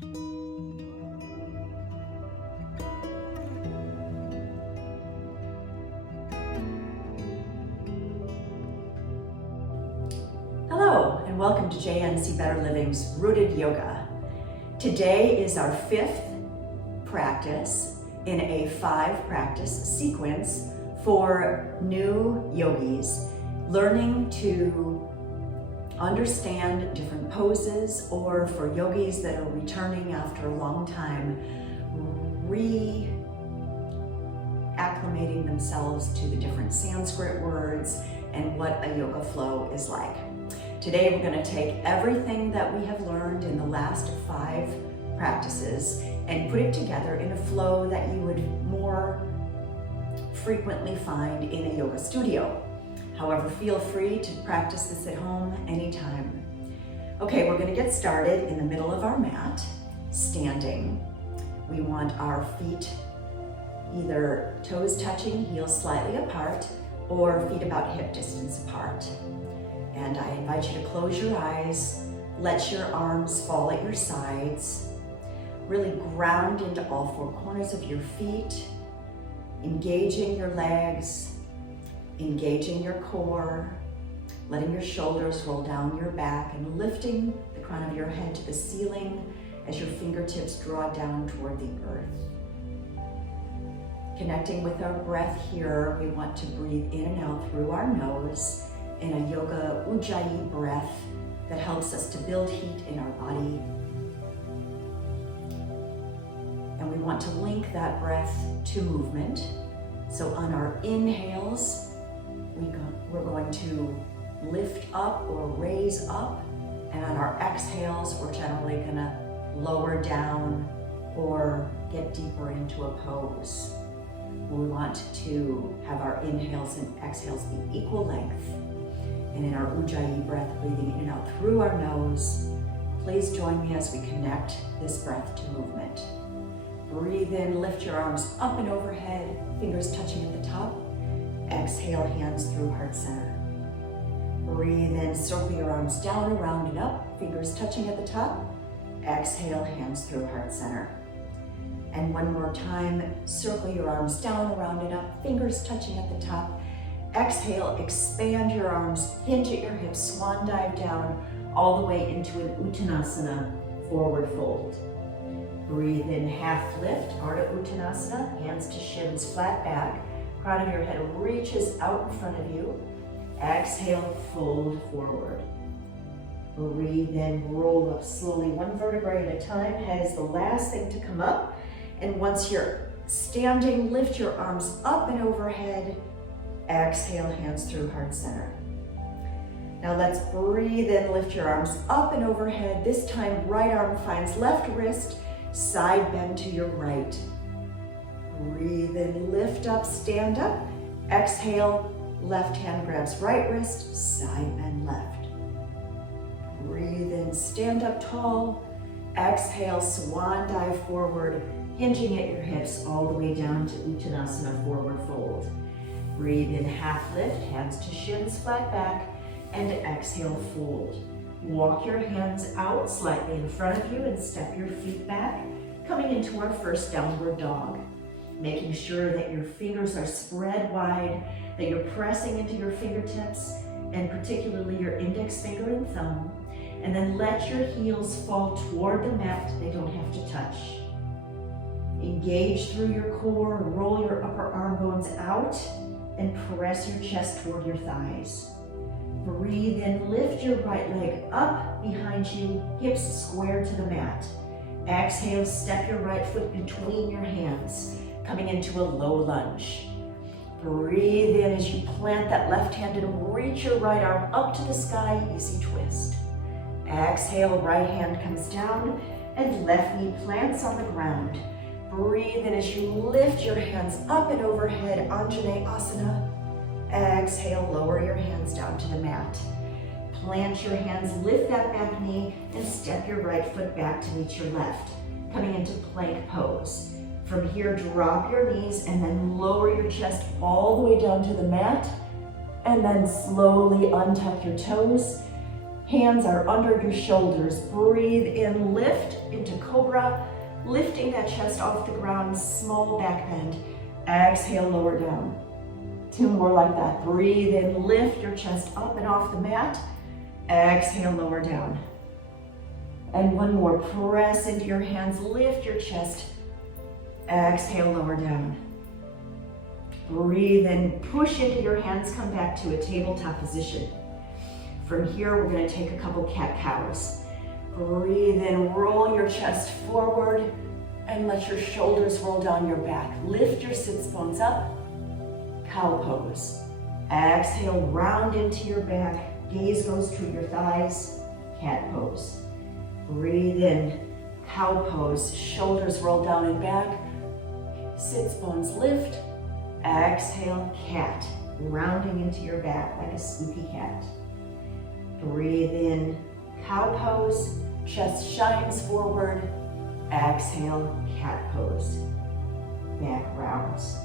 Hello, and welcome to JNC Better Living's Rooted Yoga. Today is our 5th practice in a 5-practice sequence for new yogis learning to understand different poses, or for yogis that are returning after a long time, reacclimating themselves to the different Sanskrit words and what a yoga flow is like. Today we're going to take everything that we have learned in the last 5 practices and put it together in a flow that you would more frequently find in a yoga studio. However, feel free to practice this at home anytime. Okay, we're going to get started in the middle of our mat, standing. We want our feet either toes touching, heels slightly apart, or feet about hip distance apart. And I invite you to close your eyes, let your arms fall at your sides, really ground into all 4 corners of your feet, engaging your legs, engaging your core, letting your shoulders roll down your back and lifting the crown of your head to the ceiling as your fingertips draw down toward the earth. Connecting with our breath here, we want to breathe in and out through our nose in a yoga ujjayi breath that helps us to build heat in our body. And we want to link that breath to movement. So on our inhales, we're going to lift up or raise up, and on our exhales, we're generally going to lower down or get deeper into a pose. We want to have our inhales and exhales be equal length. And in our ujjayi breath, breathing in and out through our nose, please join me as we connect this breath to movement. Breathe in, lift your arms up and overhead, fingers touching at the top. Exhale, hands through heart center. Breathe in, circle your arms down, around and up, fingers touching at the top. Exhale, hands through heart center. And one more time, circle your arms down, around and up, fingers touching at the top. Exhale, expand your arms, hinge at your hips, swan dive down, all the way into an Uttanasana, forward fold. Breathe in, half lift, Ardha Uttanasana, hands to shins, flat back. Crown of your head reaches out in front of you. Exhale, fold forward. Breathe in, roll up slowly, 1 vertebrae at a time. Head is the last thing to come up. And once you're standing, lift your arms up and overhead. Exhale, hands through heart center. Now let's breathe in, lift your arms up and overhead. This time, right arm finds left wrist, side bend to your right. Breathe in, lift up, stand up. Exhale, left hand grabs right wrist, side bend left. Breathe in, stand up tall. Exhale, swan dive forward, hinging at your hips all the way down to Uttanasana, forward fold. Breathe in, half lift, hands to shins, flat back, and exhale, fold. Walk your hands out slightly in front of you and step your feet back, coming into our first downward dog. Making sure that your fingers are spread wide, that you're pressing into your fingertips, and particularly your index finger and thumb. And then let your heels fall toward the mat. They don't have to touch. Engage through your core, roll your upper arm bones out, and press your chest toward your thighs. Breathe in, lift your right leg up behind you, hips square to the mat. Exhale, step your right foot between your hands, coming into a low lunge. Breathe in as you plant that left hand and reach your right arm up to the sky, easy twist. Exhale, right hand comes down and left knee plants on the ground. Breathe in as you lift your hands up and overhead, Anjaneyasana. Exhale, lower your hands down to the mat. Plant your hands, lift that back knee, and step your right foot back to meet your left, coming into plank pose. From here, drop your knees and then lower your chest all the way down to the mat, and then slowly untuck your toes. Hands are under your shoulders. Breathe in, lift into cobra, lifting that chest off the ground, small back bend. Exhale, lower down. 2 more like that. Breathe in, lift your chest up and off the mat. Exhale, lower down. And 1 more, press into your hands, lift your chest. Exhale, lower down. Breathe in, push into your hands, come back to a tabletop position. From here, we're gonna take a couple cat-cows. Breathe in, roll your chest forward and let your shoulders roll down your back. Lift your sits bones up, cow pose. Exhale, round into your back, gaze goes to your thighs, cat pose. Breathe in, cow pose, shoulders roll down and back, sits bones lift. Exhale, cat, rounding into your back like a spooky cat. Breathe in, cow pose, chest shines forward. Exhale, cat pose, back rounds.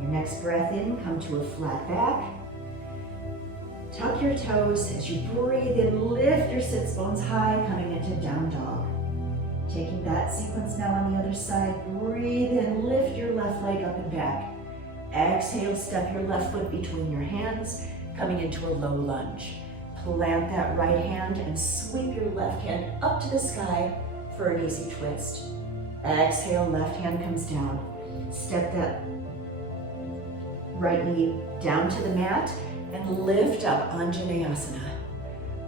Your next breath in, come to a flat back. Tuck your toes as you breathe in, lift your sits bones high, coming into down dog. Taking that sequence now on the other side, breathe in, lift your left leg up and back. Exhale, step your left foot between your hands, coming into a low lunge. Plant that right hand and sweep your left hand up to the sky for an easy twist. Exhale, left hand comes down. Step that right knee down to the mat and lift up, Anjaneyasana.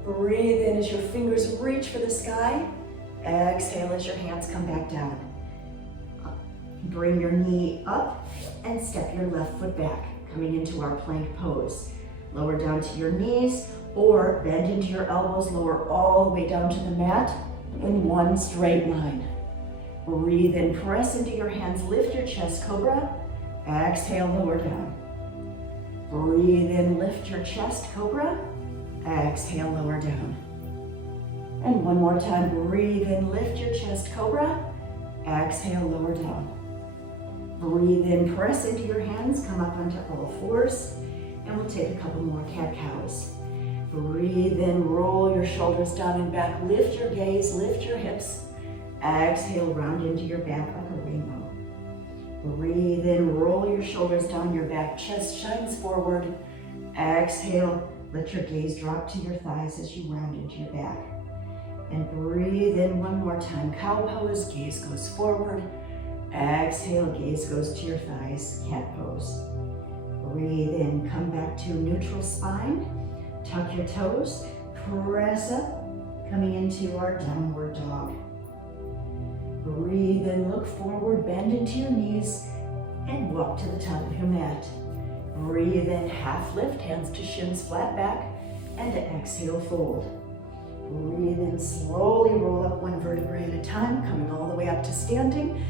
Breathe in as your fingers reach for the sky. Exhale as your hands come back down. Bring your knee up and step your left foot back, coming into our plank pose. Lower down to your knees or bend into your elbows, lower all the way down to the mat in one straight line. Breathe in, press into your hands, lift your chest, cobra. Exhale, lower down. Breathe in, lift your chest, cobra. Exhale, lower down. And 1 more time, breathe in, lift your chest, cobra. Exhale, lower down. Breathe in, press into your hands, come up onto all fours, and we'll take a couple more cat-cows. Breathe in, roll your shoulders down and back, lift your gaze, lift your hips. Exhale, round into your back like a rainbow. Breathe in, roll your shoulders down your back, chest shines forward. Exhale, let your gaze drop to your thighs as you round into your back. And breathe in 1 more time, cow pose, gaze goes forward. Exhale, gaze goes to your thighs, cat pose. Breathe in, come back to neutral spine. Tuck your toes, press up, coming into our downward dog. Breathe in, look forward, bend into your knees, and walk to the top of your mat. Breathe in, half lift, hands to shins, flat back, and exhale, fold. Breathe in, slowly roll up 1 vertebrae at a time, coming all the way up to standing.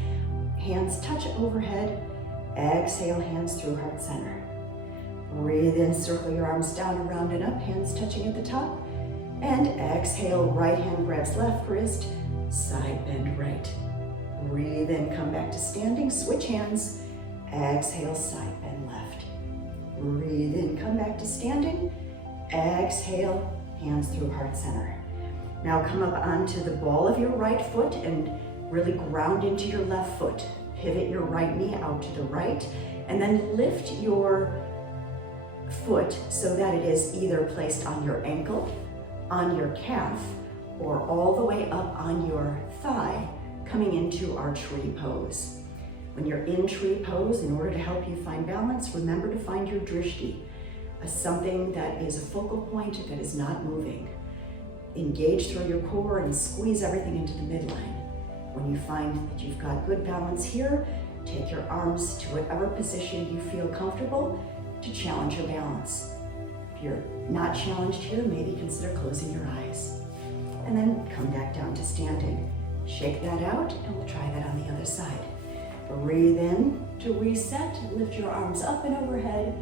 Hands touch overhead. Exhale, hands through heart center. Breathe in, circle your arms down, around and up, hands touching at the top. And exhale, right hand grabs left wrist, side bend right. Breathe in, come back to standing, switch hands. Exhale, side bend left. Breathe in, come back to standing. Exhale, hands through heart center. Now come up onto the ball of your right foot and really ground into your left foot. Pivot your right knee out to the right, and then lift your foot so that it is either placed on your ankle, on your calf, or all the way up on your thigh, coming into our tree pose. When you're in tree pose, in order to help you find balance, remember to find your drishti, something that is a focal point that is not moving. Engage through your core and squeeze everything into the midline. When you find that you've got good balance here, take your arms to whatever position you feel comfortable to challenge your balance. If you're not challenged here, maybe consider closing your eyes. And then come back down to standing. Shake that out, and we'll try that on the other side. Breathe in to reset, lift your arms up and overhead,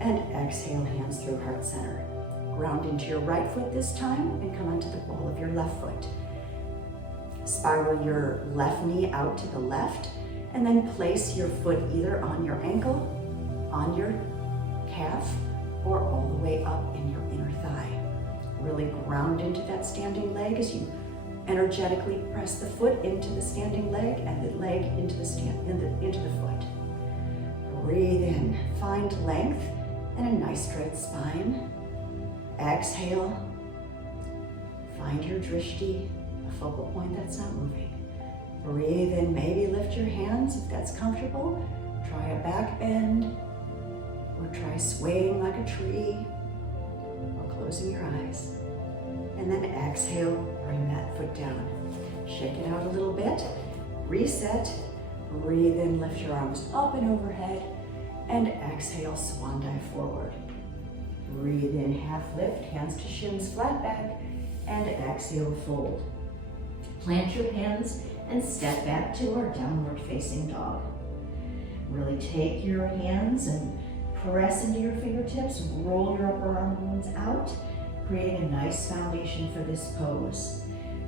and exhale, hands through heart center. Ground into your right foot this time, and come onto the ball of your left foot. Spiral your left knee out to the left, and then place your foot either on your ankle, on your calf, or all the way up in your inner thigh. Really ground into that standing leg as you Energetically press the foot into the standing leg and the leg into the foot. Breathe in, find length and a nice straight spine. Exhale, find your drishti, a focal point that's not moving. Breathe in, maybe lift your hands if that's comfortable. Try a back bend, or try swaying like a tree, or closing your eyes. And then exhale, bring that foot down. Shake it out a little bit, reset, breathe in, lift your arms up and overhead, and exhale, swan dive forward. Breathe in, half lift, hands to shins, flat back, and exhale, fold. Plant your hands and step back to our downward facing dog. Really take your hands and press into your fingertips, roll your upper arm bones out, creating a nice foundation for this pose.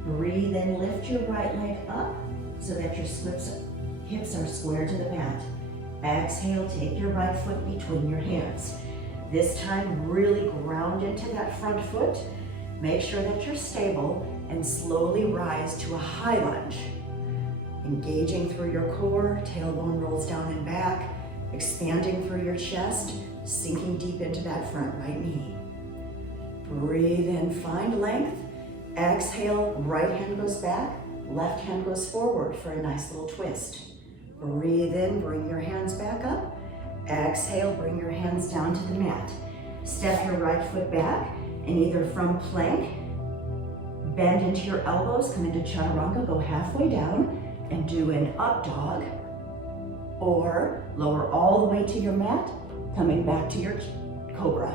Breathe in, lift your right leg up so that your hips are square to the mat. Exhale, take your right foot between your hands. This time, really ground into that front foot. Make sure that you're stable and slowly rise to a high lunge. Engaging through your core, tailbone rolls down and back, expanding through your chest, sinking deep into that front right knee. Breathe in, find length. Exhale, right hand goes back, left hand goes forward for a nice little twist. Breathe in, bring your hands back up. Exhale, bring your hands down to the mat. Step your right foot back, and either from plank, bend into your elbows, come into Chattarunga, go halfway down, and do an up dog, or lower all the way to your mat, coming back to your cobra.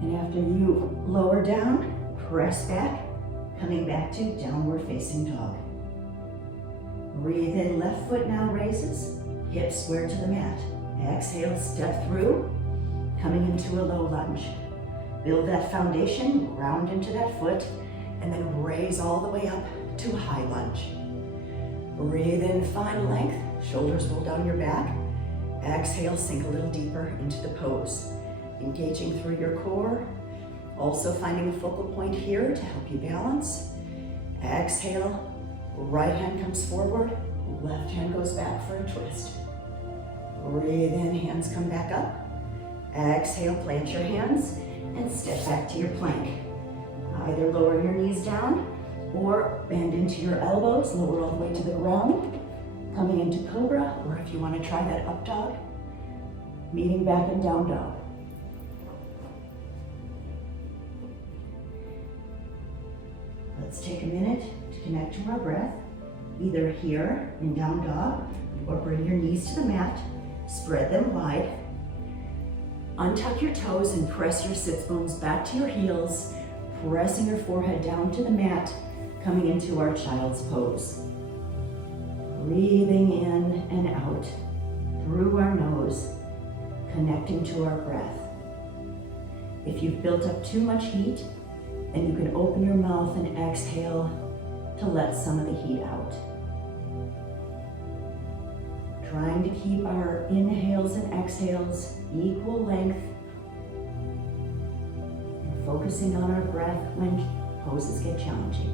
And after you lower down, press back, coming back to downward facing dog. Breathe in, left foot now raises, hips square to the mat. Exhale, step through, coming into a low lunge. Build that foundation, ground into that foot, and then raise all the way up to a high lunge. Breathe in, find length, shoulders roll down your back. Exhale, sink a little deeper into the pose. Engaging through your core, also finding a focal point here to help you balance. Exhale, right hand comes forward, left hand goes back for a twist. Breathe in, hands come back up. Exhale, plant your hands and step back to your plank. Either lower your knees down or bend into your elbows, lower all the way to the ground, coming into cobra, or if you want to try that up dog, meeting back in down dog. Let's take a minute to connect to our breath, either here in down dog, or bring your knees to the mat, spread them wide. Untuck your toes and press your sits bones back to your heels, pressing your forehead down to the mat, coming into our child's pose. Breathing in and out through our nose, connecting to our breath. If you've built up too much heat, then you can open your mouth and exhale to let some of the heat out. Trying to keep our inhales and exhales equal length, and focusing on our breath when poses get challenging.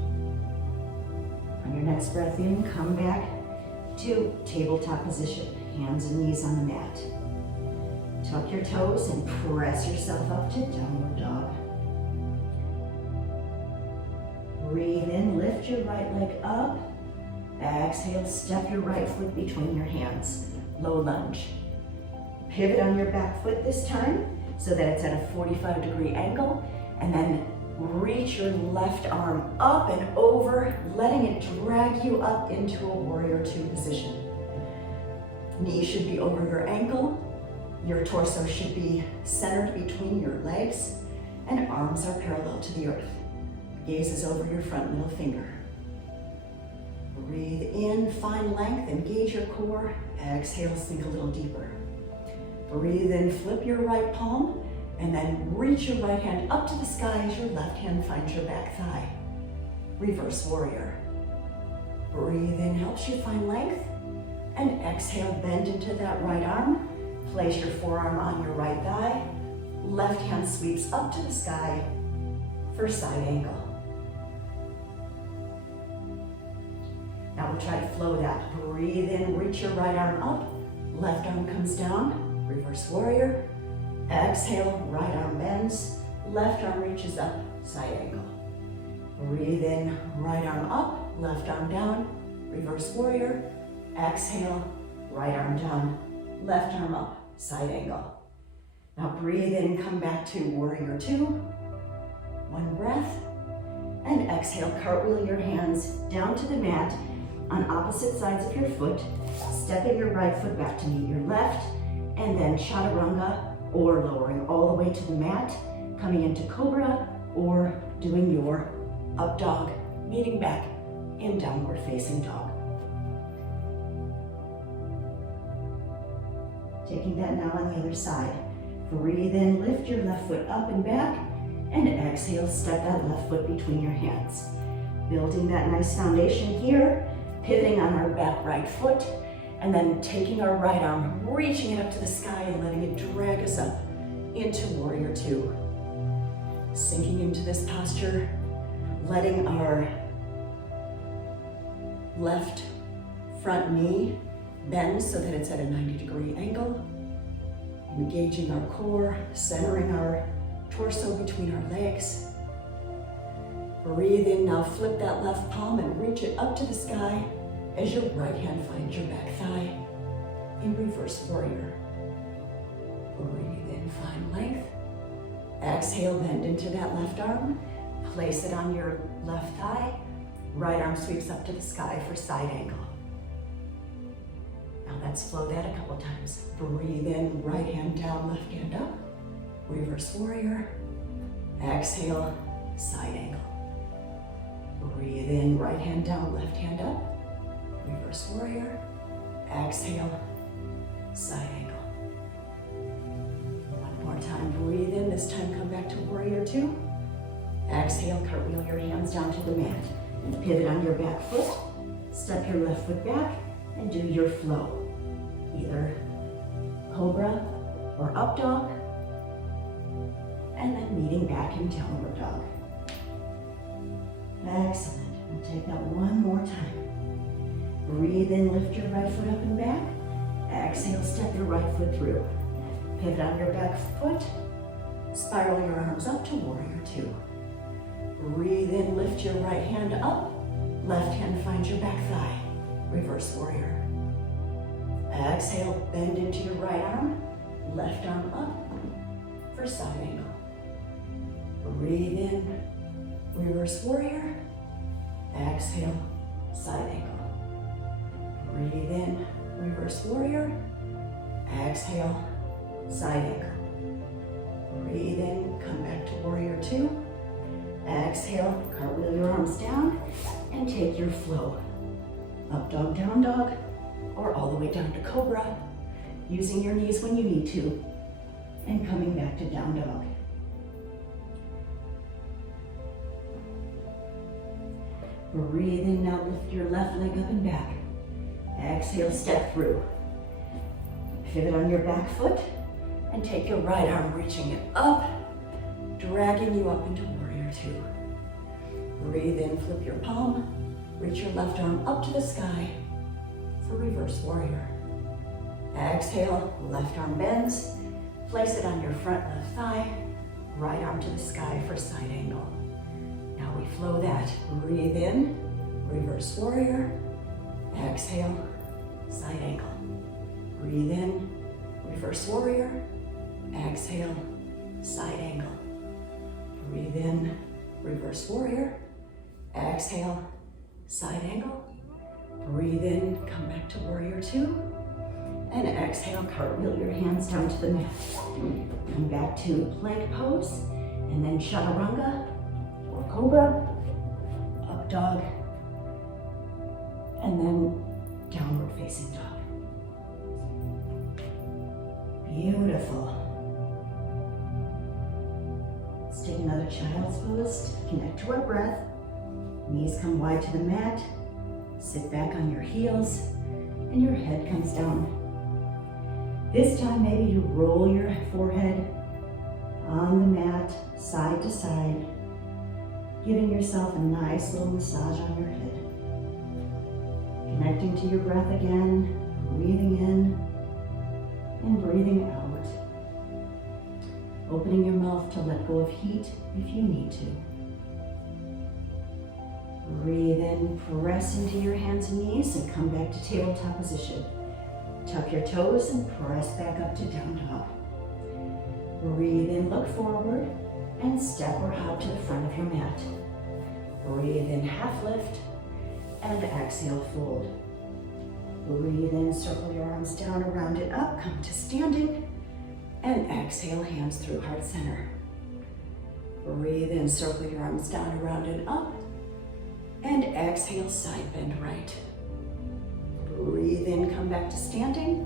On your next breath in, come back to tabletop position, hands and knees on the mat. Tuck your toes and press yourself up to downward dog. Breathe in, lift your right leg up. Exhale, step your right foot between your hands, low lunge. Pivot on your back foot this time so that it's at a 45-degree angle, and then reach your left arm up and over, letting it drag you up into a warrior two position. Knee should be over your ankle, your torso should be centered between your legs, and arms are parallel to the earth. Gaze is over your front middle finger. Breathe in, find length, engage your core. Exhale, sink a little deeper. Breathe in, flip your right palm, and then reach your right hand up to the sky as your left hand finds your back thigh. Reverse warrior. Breathe in, helps you find length, and exhale, bend into that right arm. Place your forearm on your right thigh. Left hand sweeps up to the sky for side angle. we'll try to flow that. Breathe in, reach your right arm up, left arm comes down, reverse warrior. Exhale, right arm bends, left arm reaches up, side angle. Breathe in, right arm up, left arm down, reverse warrior. Exhale, right arm down, left arm up, side angle. Now breathe in, come back to warrior two. One breath. And exhale, cartwheel your hands down to the mat on opposite sides of your foot, stepping your right foot back to meet your left, and then Chattarunga, or lowering all the way to the mat, coming into Cobra, or doing your up dog, meeting back in downward facing dog. Taking that now on the other side. Breathe in, lift your left foot up and back, and exhale, step that left foot between your hands. Building that nice foundation here, pivoting on our back right foot, and then taking our right arm, reaching it up to the sky and letting it drag us up into warrior two. Sinking into this posture, letting our left front knee bend so that it's at a 90-degree angle. Engaging our core, centering our torso between our legs. Breathe in, now flip that left palm and reach it up to the sky as your right hand finds your back thigh in reverse warrior. Breathe in, find length. Exhale, bend into that left arm. Place it on your left thigh. Right arm sweeps up to the sky for side angle. Now let's flow that a couple times. Breathe in, right hand down, left hand up. Reverse warrior. Exhale, side angle. Breathe in, right hand down, left hand up. Reverse warrior. Exhale, side angle. One more time, breathe in. This time come back to warrior two. Exhale, cartwheel your hands down to the mat. And pivot on your back foot. Step your left foot back and do your flow. Either cobra or up dog. And then meeting back in downward dog. Excellent. We'll take that one more time. Breathe in, lift your right foot up and back. Exhale, step your right foot through. Pivot on your back foot. Spiral your arms up to warrior two. Breathe in, lift your right hand up. Left hand finds your back thigh. Reverse warrior. Exhale, bend into your right arm. Left arm up for side angle. Breathe in, reverse warrior. Exhale, side angle. Breathe in, reverse warrior. Exhale, side angle. Breathe in, come back to warrior two. Exhale, cartwheel your arms down and take your flow. Up dog, down dog, or all the way down to cobra, using your knees when you need to, and coming back to down dog. Breathe in, now lift your left leg up and back. Exhale, step through. Pivot on your back foot and take your right arm, reaching it up, dragging you up into warrior two. Breathe in, flip your palm, reach your left arm up to the sky for reverse warrior. Exhale, left arm bends, place it on your front left thigh, right arm to the sky for side angle. Now we flow that. Breathe in, reverse warrior. Exhale, side angle. Breathe in, reverse warrior. Exhale, side angle. Breathe in, reverse warrior. Exhale, side angle. Breathe in, come back to warrior two. And exhale, cartwheel your hands down to the mat. Come back to plank pose, and then Chattarunga or cobra, up dog, and then downward facing dog. Beautiful. Let's take another child's pose. Connect to our breath. Knees come wide to the mat. Sit back on your heels, and your head comes down. This time, maybe you roll your forehead on the mat, side to side, giving yourself a nice little massage on your head. Connecting to your breath again, breathing in and breathing out. Opening your mouth to let go of heat if you need to. Breathe in, press into your hands and knees and come back to tabletop position. Tuck your toes and press back up to down dog. Breathe in, look forward, and step or hop to the front of your mat. Breathe in, half lift, and exhale, fold. Breathe in, circle your arms down, around and up, come to standing, and exhale, hands through heart center. Breathe in, circle your arms down, around and up, and exhale, side bend right. Breathe in, come back to standing,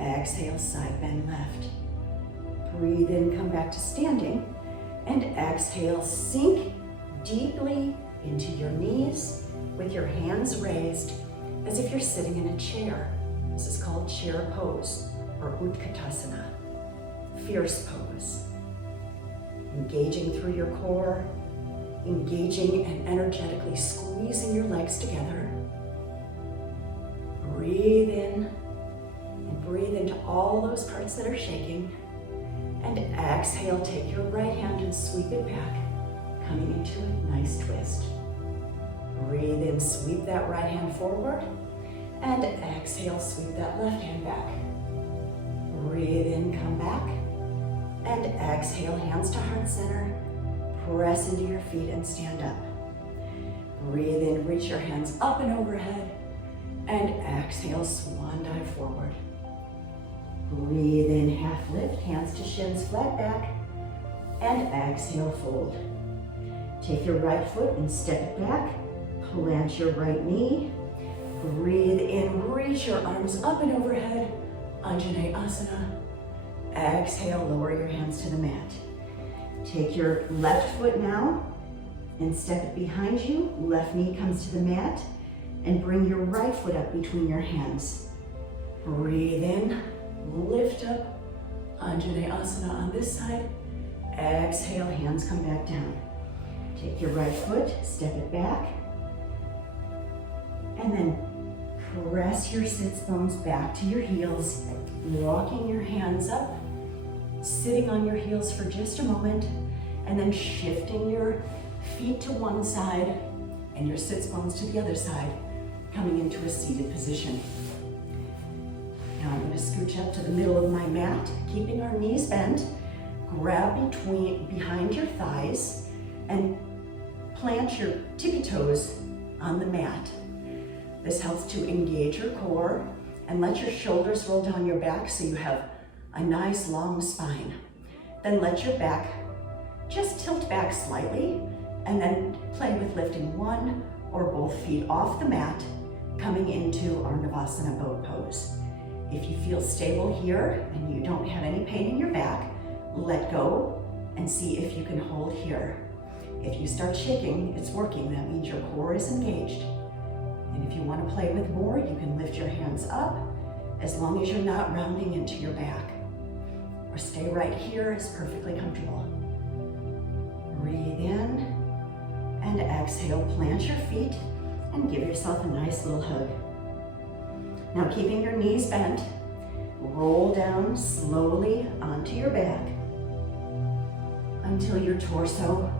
exhale, side bend left. Breathe in, come back to standing, and exhale, sink deeply into your knees with your hands raised as if you're sitting in a chair. This is called chair pose or Uttanasana, fierce pose. Engaging through your core, engaging and energetically squeezing your legs together. Breathe in and breathe into all those parts that are shaking. And exhale, take your right hand and sweep it back, coming into a nice twist. Breathe in, sweep that right hand forward, and exhale, sweep that left hand back. Breathe in, come back, and exhale, hands to heart center, press into your feet and stand up. Breathe in, reach your hands up and overhead, and exhale, swan dive forward. Breathe in, half lift, hands to shins, flat back, and exhale, fold. Take your right foot and step it back, plant your right knee. Breathe in, reach your arms up and overhead, Anjaneyasana. Exhale, lower your hands to the mat. Take your left foot now and step it behind you. Left knee comes to the mat, and bring your right foot up between your hands. Breathe in. Lift up, Anjaneyasana on this side. Exhale, hands come back down. Take your right foot, step it back, and then press your sits bones back to your heels, walking your hands up, sitting on your heels for just a moment, and then shifting your feet to one side and your sits bones to the other side, coming into a seated position. Now I'm going to scooch up to the middle of my mat, keeping our knees bent. Grab behind your thighs and plant your tippy toes on the mat. This helps to engage your core and let your shoulders roll down your back so you have a nice long spine. Then let your back just tilt back slightly and then play with lifting one or both feet off the mat, coming into our Navasana boat pose. If you feel stable here and you don't have any pain in your back, let go and see if you can hold here. If you start shaking, it's working. That means your core is engaged. And if you want to play with more, you can lift your hands up as long as you're not rounding into your back. Or stay right here is perfectly comfortable. Breathe in and exhale, plant your feet and give yourself a nice little hug. Now keeping your knees bent, roll down slowly onto your back until your torso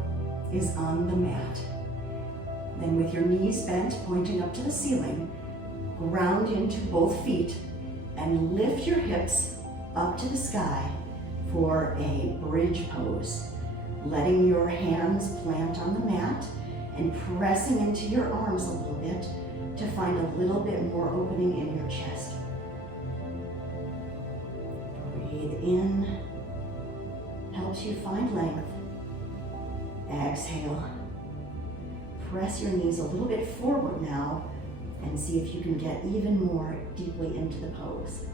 is on the mat. Then with your knees bent, pointing up to the ceiling, ground into both feet and lift your hips up to the sky for a bridge pose. Letting your hands plant on the mat and pressing into your arms a little bit to find a little bit more opening in your chest. Breathe in, helps you find length. Exhale. Press your knees a little bit forward now and see if you can get even more deeply into the pose.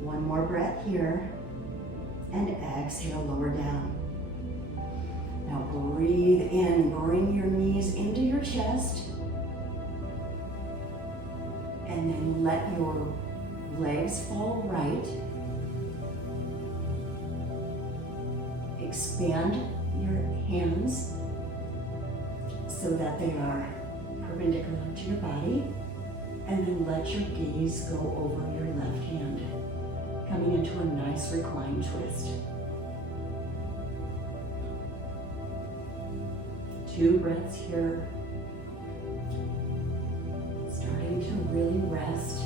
One more breath here and exhale, lower down. Now breathe in, bring your knees into your chest. And then let your legs fall right. Expand your hands so that they are perpendicular to your body. And then let your gaze go over your left hand, coming into a nice reclined twist. 2 breaths here. Starting to really rest.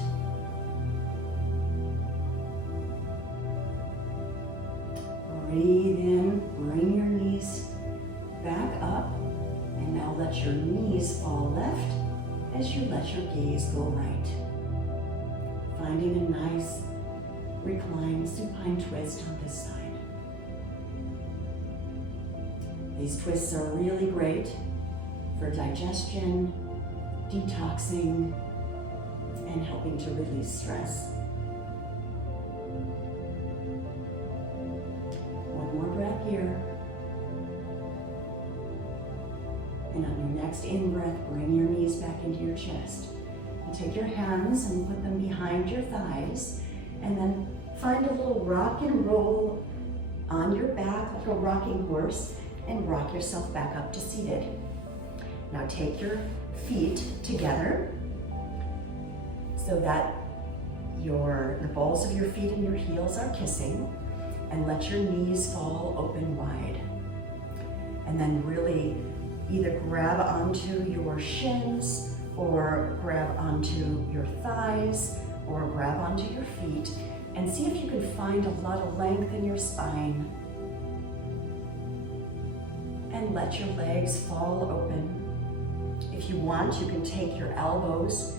Breathe in, bring your knees back up, and now let your knees fall left as you let your gaze go right. Finding a nice reclined supine twist on this side. These twists are really great for digestion, detoxing, and helping to release stress. One more breath here. And on your next in-breath, bring your knees back into your chest. And take your hands and put them behind your thighs, and then find a little rock and roll on your back, like a rocking horse, and rock yourself back up to seated. Now take your feet together so that the balls of your feet and your heels are kissing, and let your knees fall open wide. And then really either grab onto your shins or grab onto your thighs or grab onto your feet, and see if you can find a lot of length in your spine. And let your legs fall open. If you want, you can take your elbows,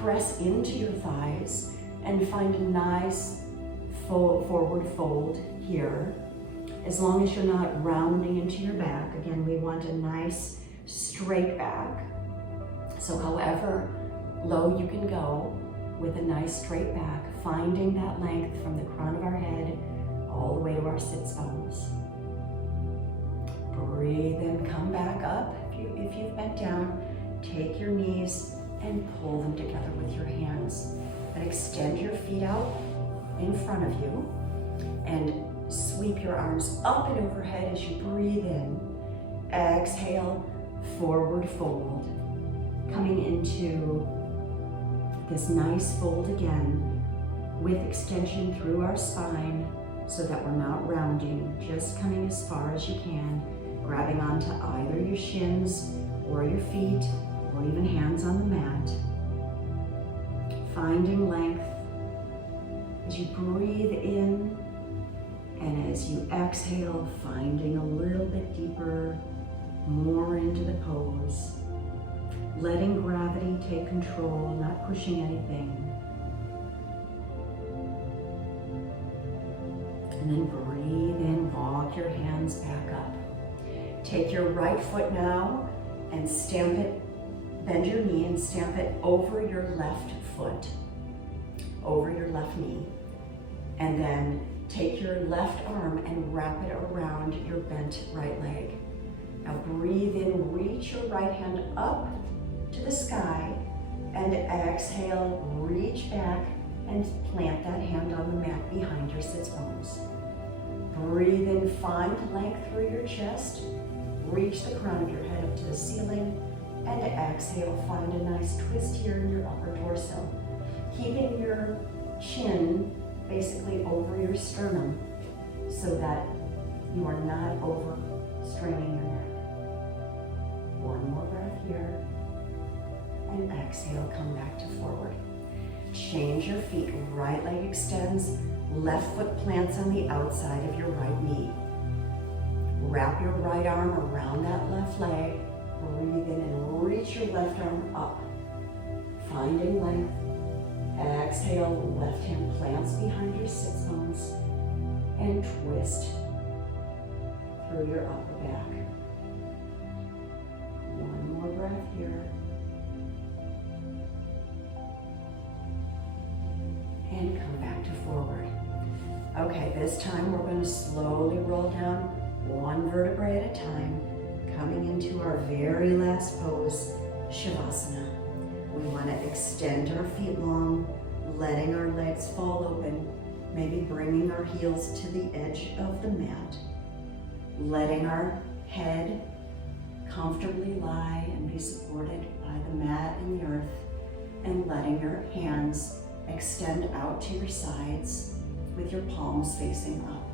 press into your thighs, and find a nice forward fold here. As long as you're not rounding into your back. Again, we want a nice straight back. So however low you can go with a nice straight back, finding that length from the crown of our head all the way to our sits bones. Breathe in, come back up. If you've bent down, take your knees and pull them together with your hands. And extend your feet out in front of you and sweep your arms up and overhead as you breathe in. Exhale, forward fold. Coming into this nice fold again with extension through our spine so that we're not rounding, just coming as far as you can, grabbing onto either your shins or your feet or even hands on the mat. Finding length as you breathe in, and as you exhale, finding a little bit deeper, more into the pose. Letting gravity take control, not pushing anything. And then breathe in, walk your hands back up. Take your right foot now and stamp it, bend your knee and stamp it over your left foot, over your left knee. And then take your left arm and wrap it around your bent right leg. Now breathe in, reach your right hand up to the sky, and exhale, reach back and plant that hand on the mat behind your sits bones. Breathe in, find length through your chest, reach the crown of your head up to the ceiling, and exhale, find a nice twist here in your upper torso. Keeping your chin basically over your sternum so that you are not overstraining your neck. One more breath here. And exhale, come back to forward. Change your feet, right leg extends, left foot plants on the outside of your right knee. Wrap your right arm around that left leg, breathe in and reach your left arm up. Finding length, exhale, left hand plants behind your sits bones, and twist through your upper back. One more breath here. And come back to forward. Okay, this time we're going to slowly roll down one vertebrae at a time, coming into our very last pose, Shavasana. We want to extend our feet long, letting our legs fall open, maybe bringing our heels to the edge of the mat, letting our head comfortably lie and be supported by the mat and the earth, and letting your hands extend out to your sides with your palms facing up.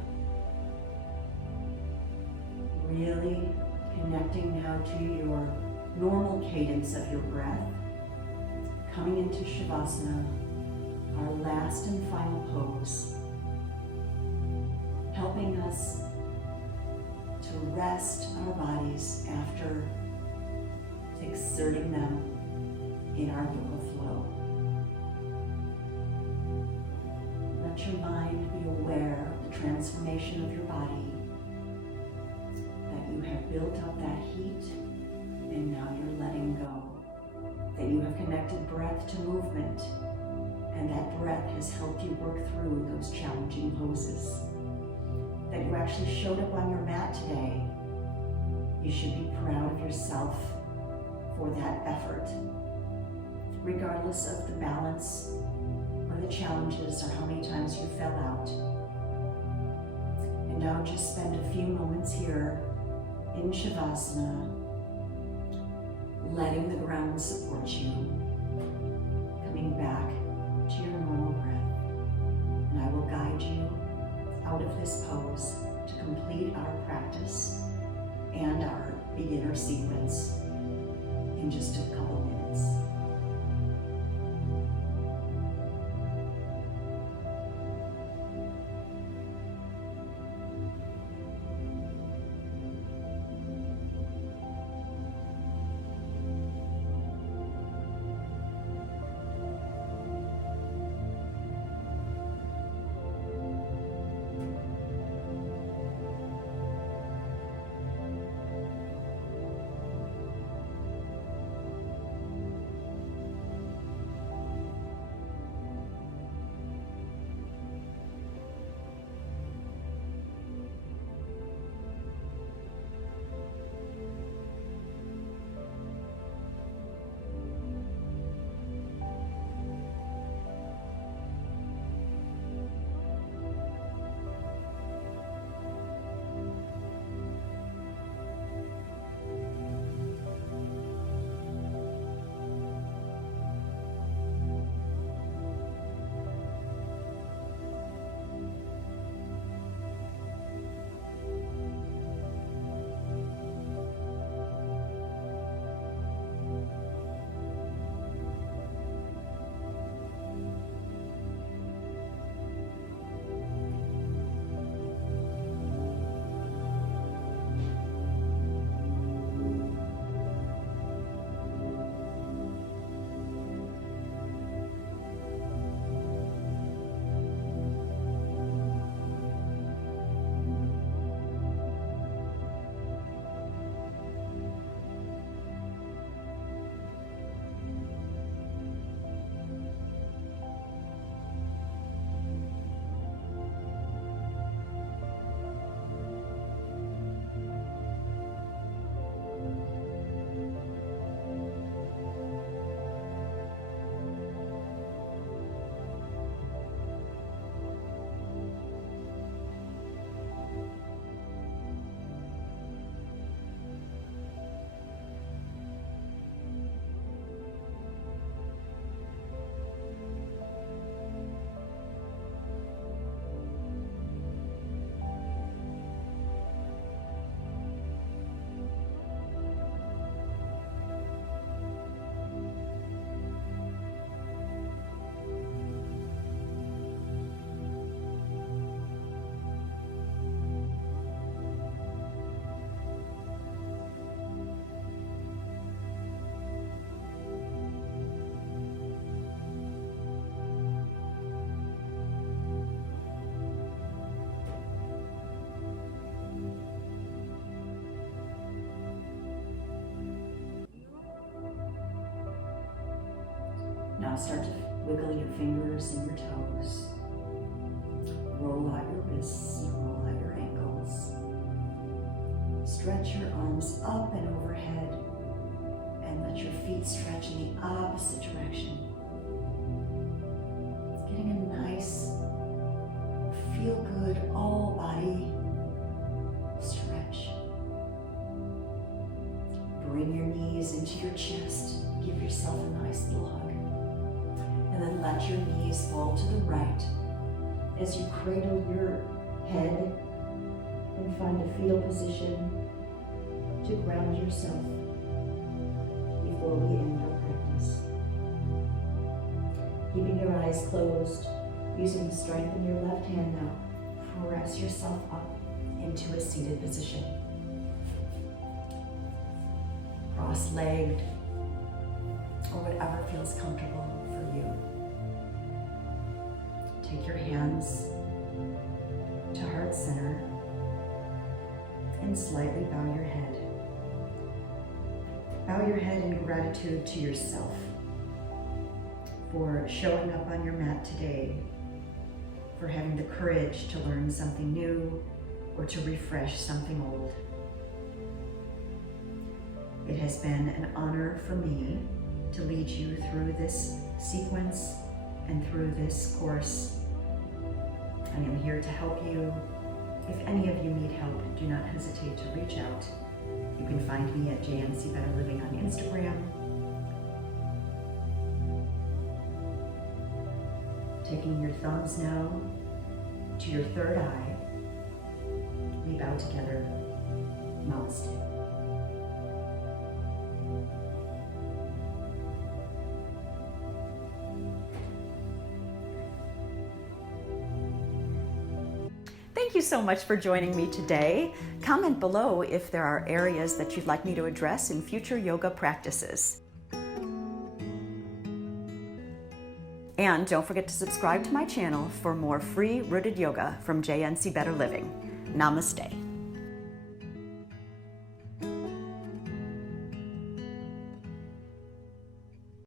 Really connecting now to your normal cadence of your breath. Coming into Shavasana, our last and final pose. Helping us to rest our bodies after exerting them in our yoga flow. Let your mind be aware of the transformation of your body, that you have built up that heat and now you're letting go, that you have connected breath to movement and that breath has helped you work through those challenging poses, that you actually showed up on your mat today. You should be proud of yourself for that effort, regardless of the balance or the challenges or how many times you fell out. And now just spend a few moments here in Shavasana, letting the ground support you, coming back to your normal breath. And I will guide you out of this pose to complete our practice and our beginner sequence in just a couple minutes. Now start to wiggle your fingers and your toes. Roll out your wrists and roll out your ankles. Stretch your arms up and overhead and let your feet stretch in the opposite direction. Getting a nice, feel-good, all-body stretch. Bring your knees into your chest. Give yourself a nice little hug. let your knees fall to the right as you cradle your head and find a fetal position to ground yourself before we end our practice. Keeping your eyes closed, using the strength in your left hand now, press yourself up into a seated position. Cross-legged, or whatever feels comfortable for you. Take your hands to heart center and slightly bow your head. Bow your head in gratitude to yourself for showing up on your mat today, for having the courage to learn something new or to refresh something old. It has been an honor for me to lead you through this sequence and through this course. I am here to help you. If any of you need help, do not hesitate to reach out. You can find me at JNC Better Living on Instagram. Taking your thumbs now to your third eye, we bow together. Namaste. Thank you so much for joining me today. Comment below if there are areas that you'd like me to address in future yoga practices. And don't forget to subscribe to my channel for more free rooted yoga from JNC Better Living. Namaste.